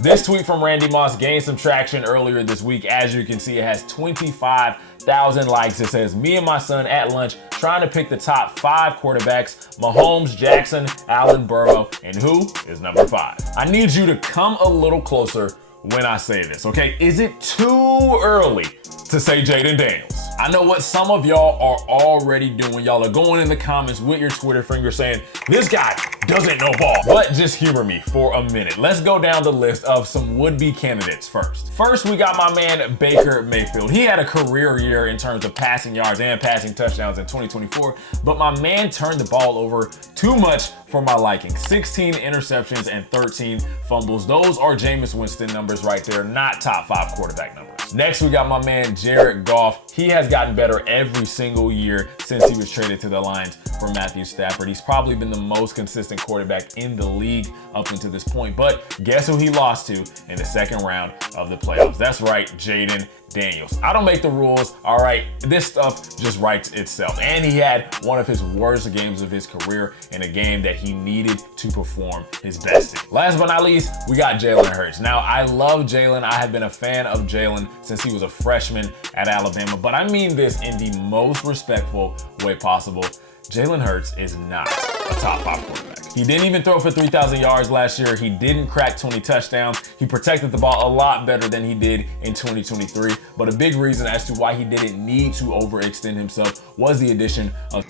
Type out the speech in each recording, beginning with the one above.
This tweet from Randy Moss gained some traction earlier this week. As you can see, it has 25,000 likes. It says, me and my son at lunch trying to pick the top 5 quarterbacks: Mahomes, Jackson, Allen, Burrow, and who is number 5? I need you to come a little closer when I say this, okay? Is it too early to say Jayden Daniels? I know what some of y'all are already doing. Y'all are going in the comments with your Twitter finger saying, this guy doesn't know ball. But just humor me for a minute. Let's go down the list of some would-be candidates first. First, we got my man Baker Mayfield. He had a career year in terms of passing yards and passing touchdowns in 2024, but my man turned the ball over too much for my liking. 16 interceptions and 13 fumbles. Those are Jameis Winston numbers right there, not top 5 quarterback numbers. Next, we got my man Jared Goff. He has gotten better every single year since he was traded to the Lions for Matthew Stafford. He's probably been the most consistent quarterback in the league up until this point. But guess who he lost to in the second round of the playoffs? That's right, Jayden Daniels. I don't make the rules, all right? This stuff just writes itself. And he had one of his worst games of his career in a game that he needed to perform his best in. Last but not least, we got Jalen Hurts. Now, I love Jalen. I have been a fan of Jalen since he was a freshman at Alabama, but I mean this in the most respectful way possible. Jalen Hurts is not a top 5 quarterback. He didn't even throw for 3,000 yards last year. He didn't crack 20 touchdowns. He protected the ball a lot better than he did in 2023. But a big reason as to why he didn't need to overextend himself was the addition of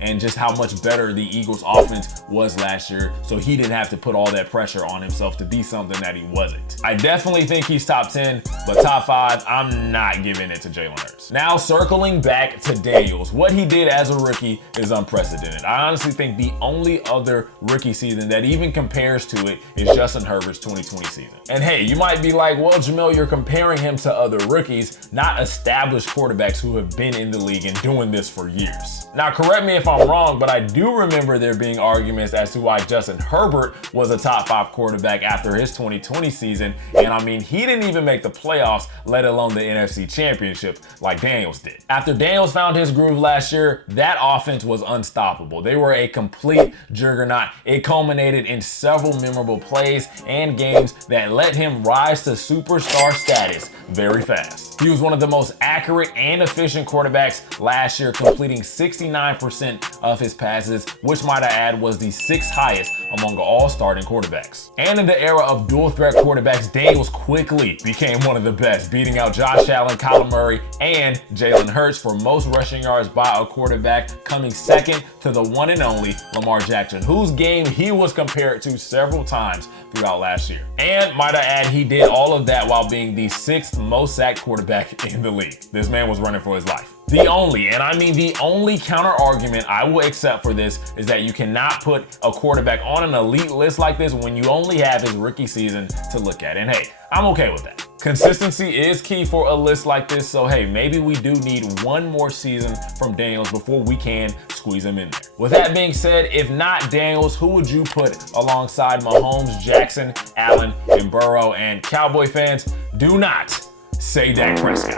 and just how much better the Eagles offense was last year. So he didn't have to put all that pressure on himself to be something that he wasn't. I definitely think he's top 10, but top 5, I'm not giving it to Jalen Hurts. Now, circling back to Daniels, what he did as a rookie is unprecedented. I honestly think the only other rookie season that even compares to it is Justin Herbert's 2020 season. And hey, you might be like, well, Jamil, you're comparing him to other rookies, not established quarterbacks who have been in the league and doing this for years. Now, correct me if I'm wrong, but I do remember there being arguments as to why Justin Herbert was a top 5 quarterback after his 2020 season. And I mean, he didn't even make the playoffs, let alone the NFC Championship like Daniels did. After Daniels found his groove last year, that offense was unstoppable. They were a complete juggernaut. It culminated in several memorable plays and games that let him rise to superstar status very fast. He was one of the most accurate and efficient quarterbacks last year, completing 69% of his passes, which might I add was the 6th highest among all starting quarterbacks. And in the era of dual threat quarterbacks, Daniels quickly became one of the best, beating out Josh Allen, Kyler Murray, and Jalen Hurts for most rushing yards by a quarterback, coming second to the one and only Lamar Jackson, whose game he was compared to several times throughout last year. And might I add, he did all of that while being the 6th most sacked quarterback in the league. This man was running for his life. The only, and I mean the only counter argument I will accept for this is that you cannot put a quarterback on an elite list like this when you only have his rookie season to look at. And hey, I'm okay with that. Consistency is key for a list like this, so hey, maybe we do need one more season from Daniels before we can squeeze him in there. With that being said, if not Daniels, who would you put alongside Mahomes, Jackson, Allen, and Burrow? And Cowboy fans, do not say Dak Prescott.